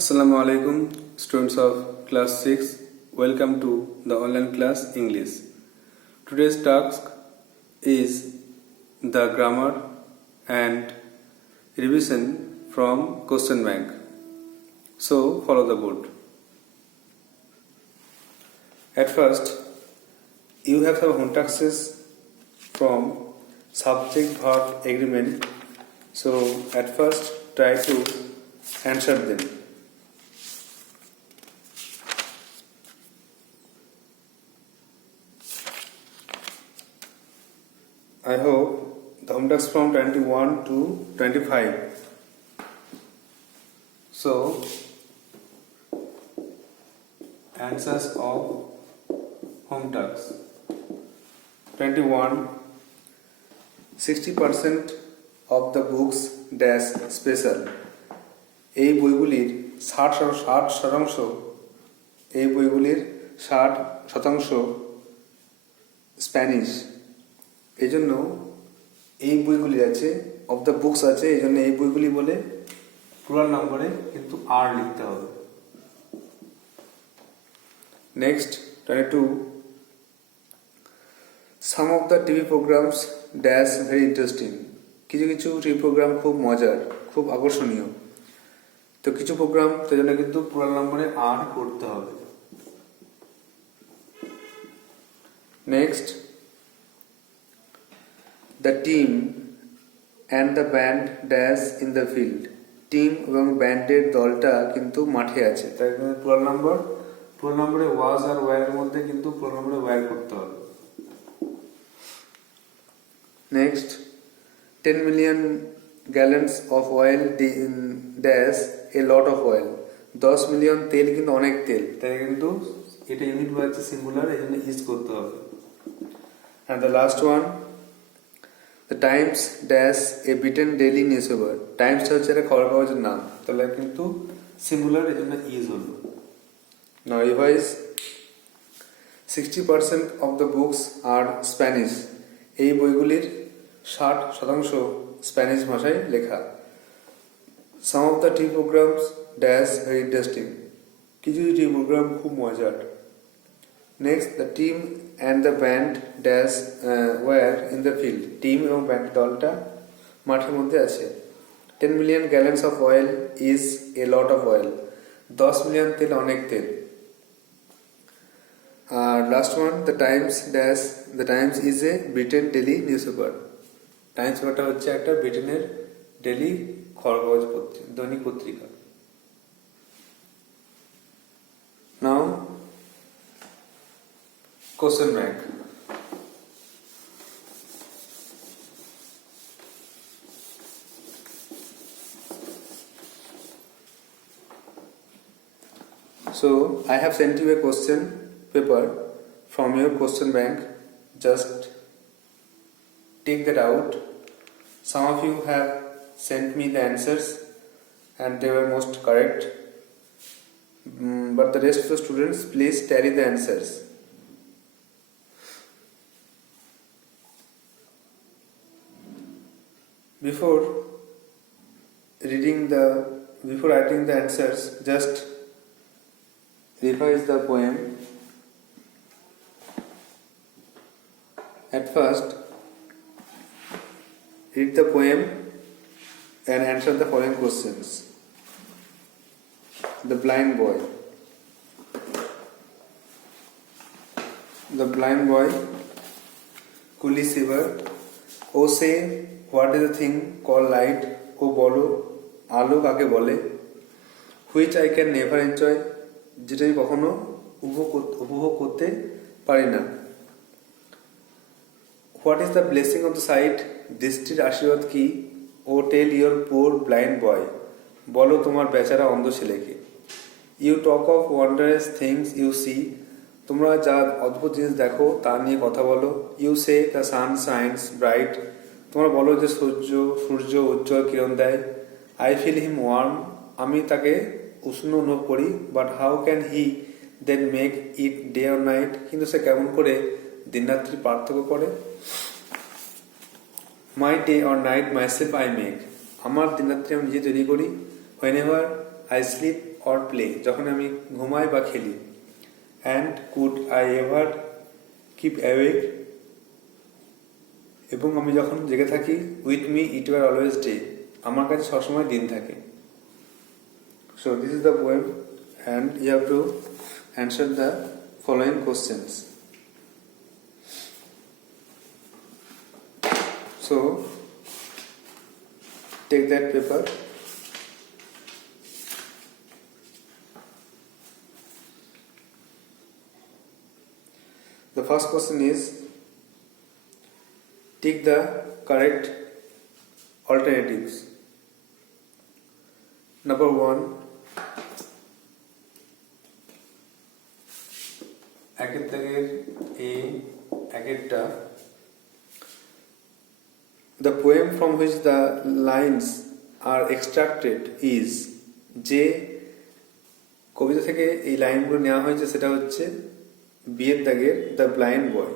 Assalamu alaikum, students of class 6. Welcome to the online class English. Today's task is the grammar and revision from question bank. So follow the board. At first, you have some home taxes from subject verb agreement. So at first, try to answer them. I hope the home task from 21 to 25. So, answers of home task 21. 60% of the books dash special. এই বইগুলির 60% স্প্যানিশ। এই জন্য এই বইগুলি আছে of the books আছে, এই জন্য এই বইগুলি বলে প্লুরাল নম্বরে কিন্তু আর লিখতে হবে। নেক্সট 22. সাম of the TV programs dash very interesting. কিছু কিছু টিভি প্রোগ্রাম খুব মজার, খুব আকর্ষণীয়। তো কিছু প্রোগ্রাম তাই জন্য কিন্তু প্লুরাল নম্বরে আর করতে হবে। Next, the team and the band dash in the field. Team এবং ব্যান্ডের দলটা কিন্তু মাঠে আছে, তাই প্লুরাল নম্বরে ওয়াজ আর ওয়্যার এর মধ্যে কিন্তু প্লুরাল নম্বরে ওয়্যার করতে হবে। নেক্সট, 10 million gallons of oil dash a lot of oil. 10 million তেল কিন্তু অনেক তেল, তাই কিন্তু এটা ইউনিট হচ্ছে সিঙ্গুলার, এই জন্য ইজ করতে হবে। and the last one, The Times dash a beaten daily newspaper. টাইমসটা হচ্ছে একটা খবর কাগজের নাম, তাহলে কিন্তু সিঙ্গুলার, এই জন্য ইজ হলো। Now revise. 60% of the books are Spanish. এই বইগুলির 60% স্প্যানিশ ভাষায় লেখা। Some of the TV programs dash very interesting. কিছু টিভি প্রোগ্রাম খুব মজার। Next, the team and the band dash were in the field. Team এবং ব্যান্ড দলটা মাঠের মধ্যে আছে। 10 million gallons of oil is a lot of oil. 10 million তেল অনেক তেল। আর last one, the Times is a Britain daily news paper. Times পেপারটা হচ্ছে একটা ব্রিটেনের ডেলি খবর কাগজ দৈনিক পত্রিকা। নাও question bank. So I have sent you a question paper from your question bank. Just take that out. Some of you have sent me the answers and they were most correct, but the rest of the students, please tally the answers. Before writing the answers, just revise the poem. At first, read the poem and answer the following questions. The blind boy. The blind boy, coolie saver. Oh, say, what is the thing called light? ও বলো আলো কাকে বলে? Which I can never enjoy, যেটা আমি কখনো উপভোগ করতে পারি না। What is the blessing of the sight? দৃষ্টির আশীর্বাদ কি? ও টেল ইয়োর পোর ব্লাইন্ড বয়, বলো তোমার বেচারা অন্ধ ছেলেকে। You talk of wondrous things you see, তোমরা যা অদ্ভুত জিনিস দেখো তা নিয়ে কথা বলো। You say the sun shines bright, তোমরা বলো যে সূর্য উজ্জ্বল কিরণ দেয়। আই ফিল হিম ওয়ার্ম, আমি তাকে উষ্ণ অনুভব করি। But how can he then make it day or night, কিন্তু সে কেমন করে দিন রাত্রি পার্থক্য করে। My day or night myself I make, আমার দিন রাত্রি আমি নিজে তৈরি করি। Whenever I sleep or play, যখন আমি ঘুমাই বা খেলি। And could I ever keep awake, এবং আমি যখন জেগে থাকি। With me it were always day, আমার কাছে সবসময় দিন থাকে। So this is the poem and you have to answer the following questions. So take that paper, the first question is tick the correct alternatives. Number 1, একের দাগের A, একেরটা the poem from which the lines are extracted is, যে কবিতা থেকে এই লাইনগুলো নেওয়া হয়েছে সেটা হচ্ছে বিয়ের দাগের দ্য ব্লাইন্ড বয়।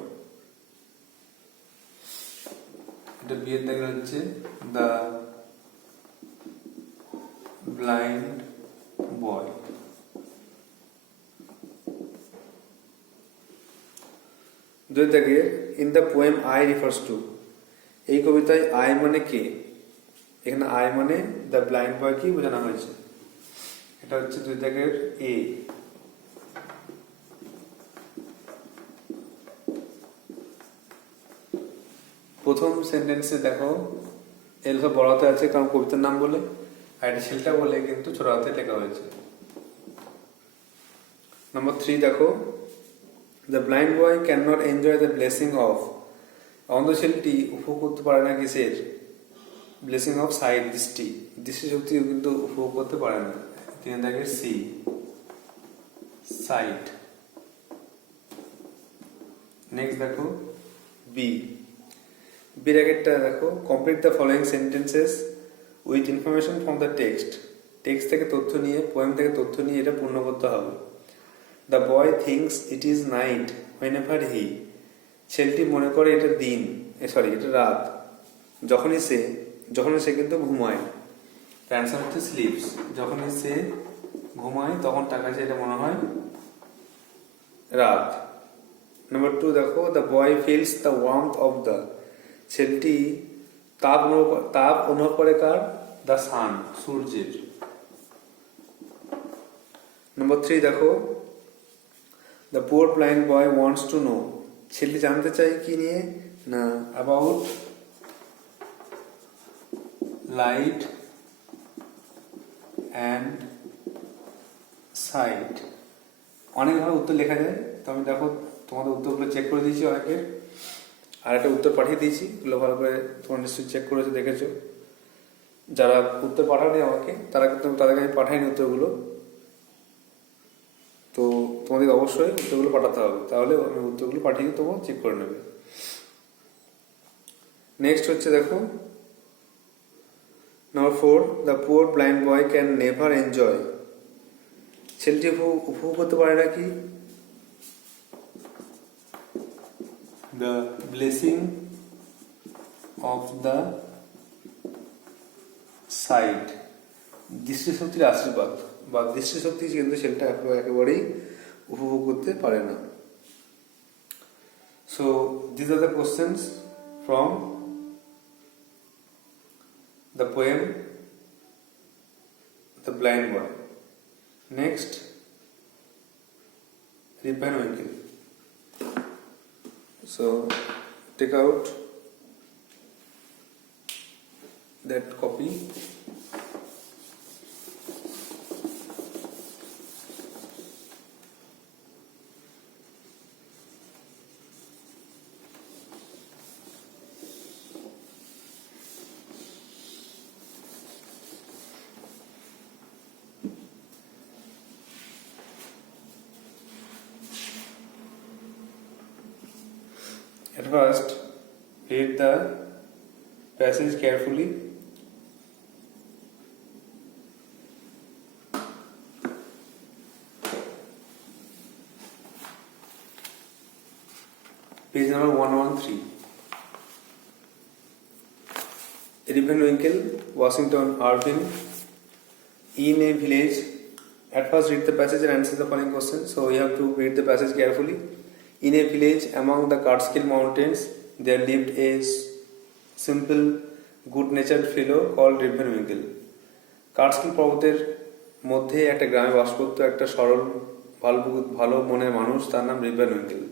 এটা বিয়ের দাগের হচ্ছে দ্য ব্লাইন্ড বয়। দুই দাগের in the poem I refers to, এই কবিতায় আই মানে কে, এখানে আই মানে দ্য ব্লাইন্ড বয় কি বোঝানো হয়েছে। এটা হচ্ছে দুই দাগের এ। প্রথম সেন্টেন্সে দেখো এল সব বড় হাতে আছে কারণ কবিতার নাম বলে, আর এটা ছেলেটা বলে কিন্তু ছোট হাতে লেখা হয়েছে। নাম্বার 3 দেখো the blind boy can not enjoy the blessing of, অন্ধ ছেলেটি উপভোগ করতে পারে না কিসের, ব্লেসিং অফ সাইট, দৃষ্টি, দৃষ্টিশক্তি কিন্তু উপভোগ করতে পারে না। 3 দাগের সি, সাইট। নেক্সট দেখো বি, বি ব্র্যাকেটটা দেখো complete the following sentences with information from the text, text থেকে তথ্য নিয়ে, পোয়েম থেকে তথ্য নিয়ে এটা পূর্ণ করতে হবে। The boy things it is night when ever he, ছেলেটি মনে করে এটা দিন, এটা রাত যখনই সে কিন্তু ঘুমায়। অ্যান্সার হচ্ছে স্লিপস, যখনই সে ঘুমায় তখন তার কাছে এটা মনে হয় রাত। নাম্বার 2 দেখো the boy feels the warmth of the, ছেলেটি তাপ অনুভব করে কার, দ্য সান, সূর্যের। নাম্বার 3 দেখো the poor blind boy wants to know, ছেলেটি জানতে চাই কি নিয়ে না, অ্যাবাউট লাইট অ্যান্ড সাইট। অনেকভাবে উত্তর লেখা যায়, তো আমি দেখো তোমাদের উত্তরগুলো চেক করে দিয়েছি অনেকের, আর একটা উত্তর পাঠিয়ে দিয়েছি, এগুলো ভালো করে তোমরা নিশ্চয়ই চেক করেছো, দেখেছো। যারা উত্তর পাঠানি আমাকে তাদেরকে আমি পাঠাইনি উত্তরগুলো, তো তোমাদের অবশ্যই উত্তরগুলো পাঠাতে হবে, তাহলে আমি উত্তরগুলো পাঠিয়ে তোমরা চেক করে নেবে। নেক্সট হচ্ছে দেখো number 4 the poor blind boy can never enjoy, ছেলেটি উপভোগ করতে পারে না কি, the blessing of the sight, দৃষ্টিশক্তির আশীর্বাদ বা দৃষ্টিশক্তি কিন্তু ছেলেটা একেবারেই উপভোগ করতে পারে না। So this are the questions from the poem the blind boy. Next Rip Van Winkle. So take out that copy. At first, read the passage carefully. Page number 113. Rip Van Winkle, Washington Irving, in a village At first, read the passage and answer the following questions. So you have to read the passage carefully. In a village among the Catskill Mountains, there lived a simple, good-natured fellow called Rippenwinkle. কার্সকিল পর্বতের মধ্যে একটা গ্রামে বাস করত একটা সরল ভালো মনের মানুষ, তার নাম Rip Van Winkle.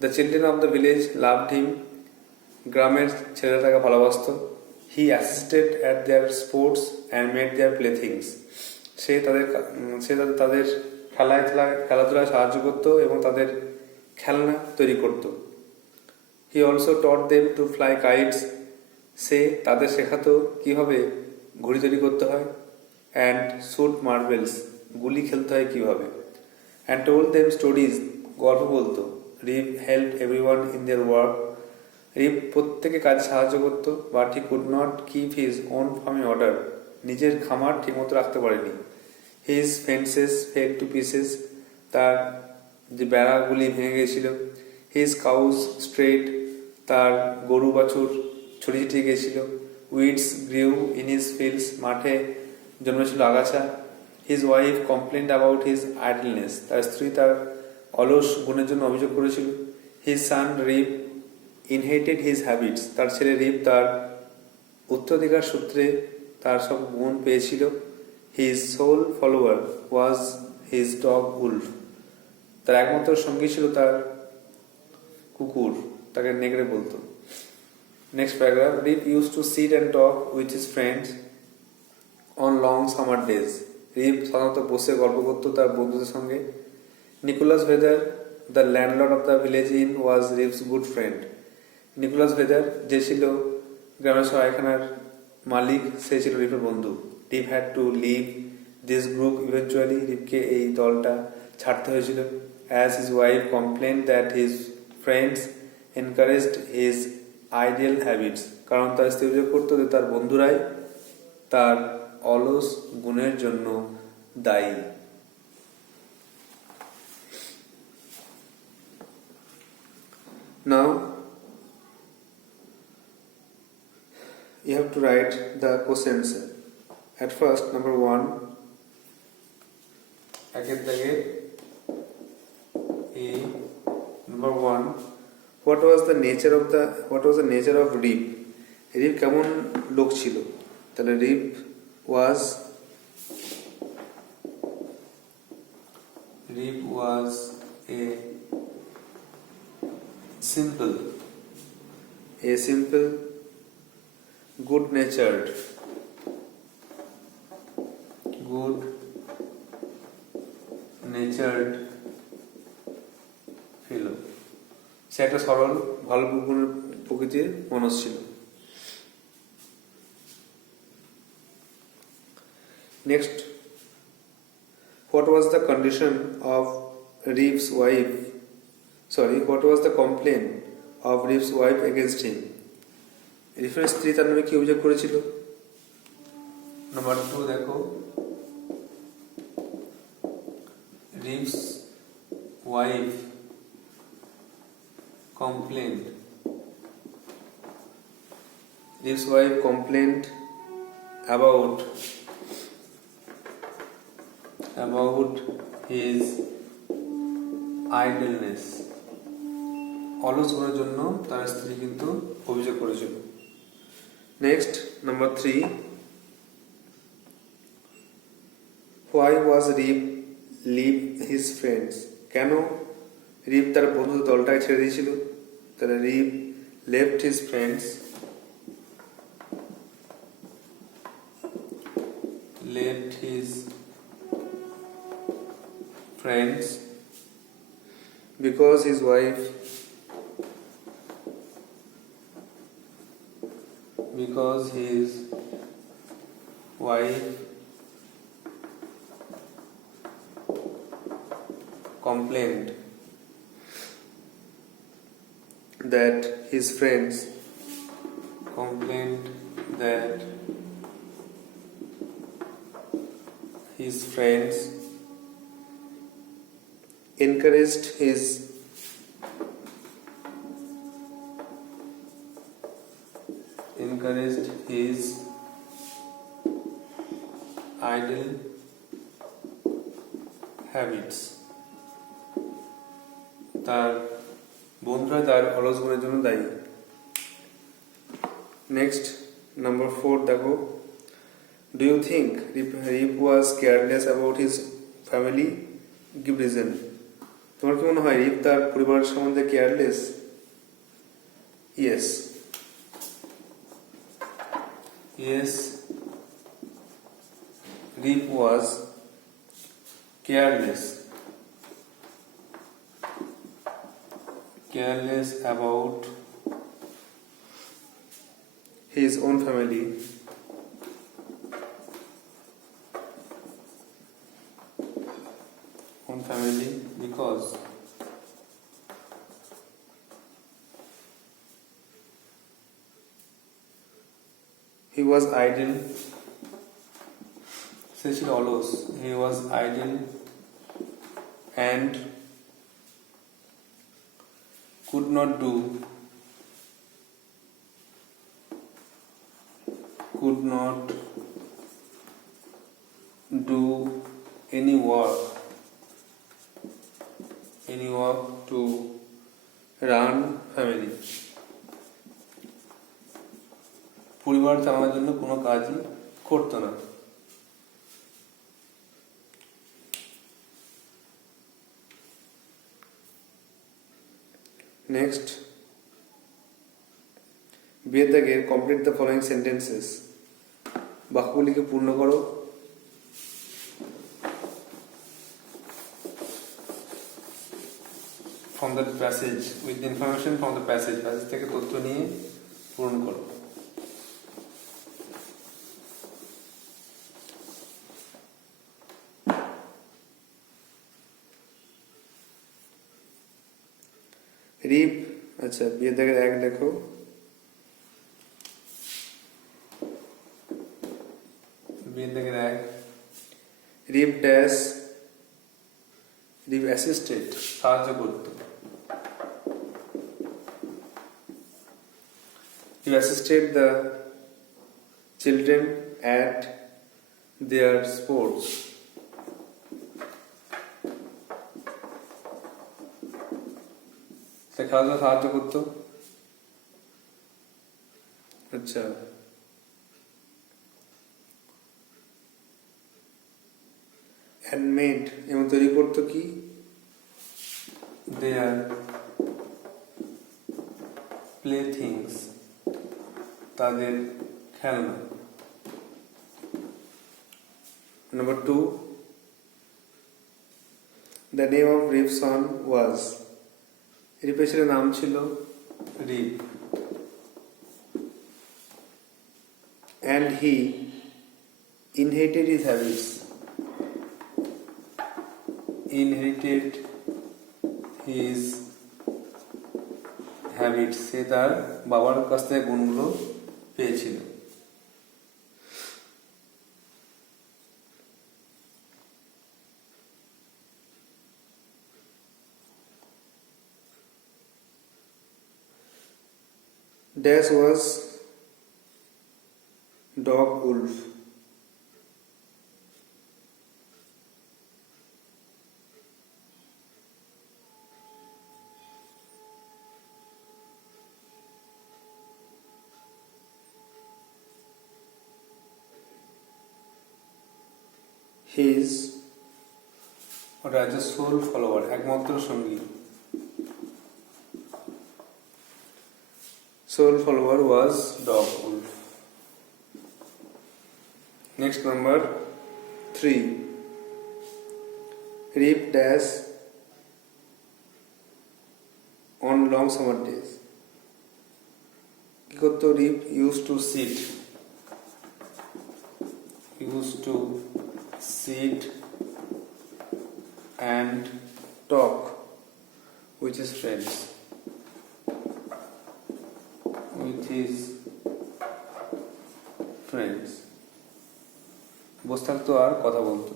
The children of the village loved him, গ্রামের ছেলেরা তাকে ভালোবাসত। He assisted at their sports and made their playthings, সে তাদের খেলাধুলায় সাহায্য করত এবং তাদের খেলনা তৈরি করত। He also taught them to fly kites, সে তাদের শেখাতো কিভাবে ঘুড়ি তৈরি করতে হয়। অ্যান্ড শুট মার্বেলস, গুলি খেলতে হয় কিভাবে। অ্যান্ড টোল্ড দেম স্টোরিজ, গল্প বলতো। Rip help everyone in their work, Rip প্রত্যেকে কাজে সাহায্য করত। But he could not keep his own farming order, নিজের খামার ঠিকমতো রাখতে পারেনি। His fences fell to pieces, তার যে বেড়াগুলি ভেঙে গেছিল। হিজ কাউস স্ট্রেট, তার গরু বাছুর ছড়িয়ে ছিটিয়ে গেছিল। Weeds grew in his fields, মাঠে জন্মেছিল আগাছা। His wife complained about his idleness, তার স্ত্রী তার অলস গুণের জন্য অভিযোগ করেছিল। His son Rip inherited his habits, তার ছেলে রিপ তার উত্তরাধিকার সূত্রে তার সব গুণ পেয়েছিল। His sole follower was his dog Wolf, তার একমাত্র সঙ্গী ছিল তার কুকুর, তাকে নেগড়ে বলতো। Next paragraph, Rip used to sit and talk with his friends on long summer days, Rip সাধারণত বসে গল্প করতো তার বন্ধুদের সঙ্গে। Nicholas Vedder, the landlord of the village inn, was Rip's good friend. Nicholas Vedder, যে ছিল গ্রামের সহায়খানার মালিক, সে ছিল রিপের বন্ধু। Rip had to leave this group eventually, রিপকে এই দলটা ছাড়তে হয়েছিল। As his wife complain that his friends encouraged his ideal habits, কারণ তার স্ত্রী অভিযোগ করতো যে তার বন্ধুরাই তার অলস গুণের জন্য দায়ী। Now you have to write the questions. At first, number 1, number 1, what was the nature of Rip? Rip কেমন লোক ছিল? তাহলে Rip was a simple, good-natured fellow, সে একটা সরল ভালো প্রকৃতির মানুষ ছিল। Next, what was the complaint of Rip's wife against him? রিপের স্ত্রী তার নামে কি অভিযোগ করেছিল? নাম্বার 2 দেখো, Rip's wife complained about his idleness, অলস গুণের জন্য তার স্ত্রী কিন্তু অভিযোগ করেছিল। Next, number 3, why was Rip leave his friends? কেন রিপ তার বন্ধুদের দলটাকে ছেড়ে দিয়েছিল? তাহলে রিপ left his friends because his wife complained that his friends encouraged his idle habits, তার বন্ধুরা তার অলস গুণের জন্য দায়ী। নেক্সট নাম্বার 4 দেখো, do you think Rip was careless about his family? Give reason. তোমার কি মনে হয় রিপ তার পরিবারের সম্বন্ধে careless? Yes, yes, Rip was careless about his own family because he was idle. He was idle and could not do any work to run family. পরিবার চালানোর জন্য কোনো কাজই করতো না। নেক্সট, বিয়ের দাগে কমপ্লিট দ্য ফলোইং সেন্টেন্সেস। বাক্যগুলিকে পূর্ণ করো। From the passage, with information from the passage থেকে তথ্য নিয়ে পূরণ করো। রিপ, আচ্ছা বিয়ের দাগের 1 দেখো। বিয়ের দাগের 1, রিপ ড্যাশ, রিপ অ্যাসিস্টেড, সাহায্য করত। Rip assisted the children at their sports. খেলাধুলা সাহায্য করতো। আচ্ছা, and made এবং তৈরি করতো কি? their playthings, তাদের খেলনা। Number 2, the name of Rip's son was, রিপের নাম ছিল রিপ, and he inherited his habits, সে তার বাবার কাছ থেকে গুণগুলো পেয়েছিল। Dash was dog wolf. His as a sole follower, একমাত্র সঙ্গী। Sole follower was dog wolf. Next, number 3, Rip dash on long summer days. কি করতো? Rip used to sit and talk with his friends. বসে থাকতো আর কথা বলতো।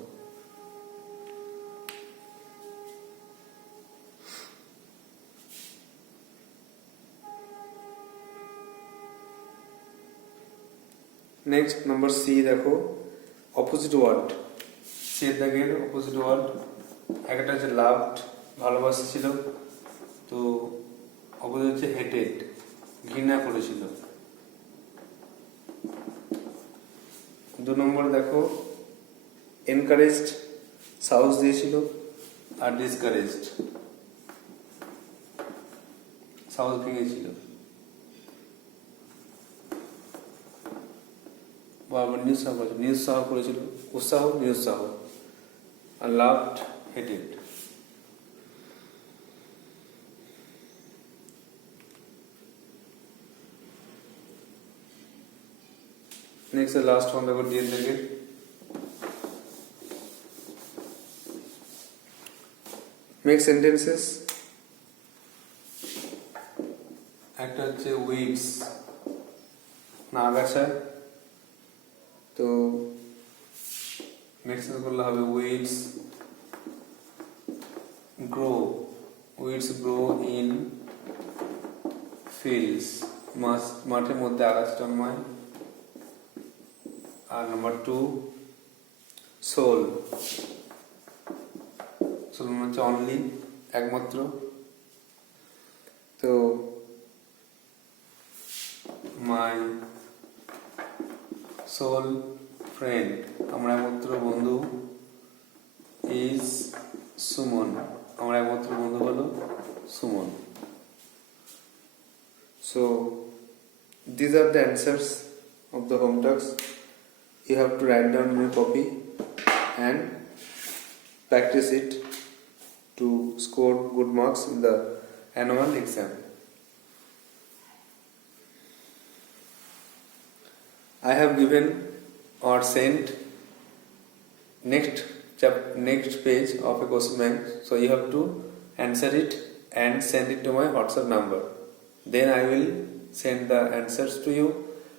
Next number C দেখো, opposite word. C এর দাগের অপোজিট ওয়ার্ড একটা হচ্ছে লাভড, ভালোবাসা ছিল, তো অপোজিট হচ্ছে হেটেড, ঘৃণা করেছিল। 2 নম্বরে দেখো এনকারেজড, সাহস দিয়েছিল, আর ডিসকারেজড, সাহস ভেঙেছিল। বারবার নিরুৎসাহ করেছিল, উৎসাহ নিরুৎসাহ, আর loved, hated. Next last one देखो डीएल থেকে মেক সেন্টেন্সেস। একটা হচ্ছে উইডস, আগাছা, তো মেক সেন্স করলে হবে weeds grow, weeds grow in fields, মাঠের মধ্যে আগাছা জন্মায়। আর নাম্বার 2 সোল, সোল মানে হচ্ছে অনলি, একমাত্র। তো মাই সোল ফ্রেন্ড, আমার একমাত্র বন্ধু, ইজ সুমন, আমার একমাত্র বন্ধু হলো Suman. So these are the answers of the home tasks. You have to write down in your copy and practice it to score good marks in the annual exam. I have given or sent next page of a question bank, so you have to answer it and send it to my WhatsApp number. Then I will send the answers to you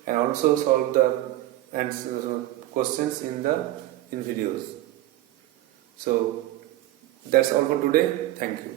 and also solve the questions in videos. So that's all for today. Thank you.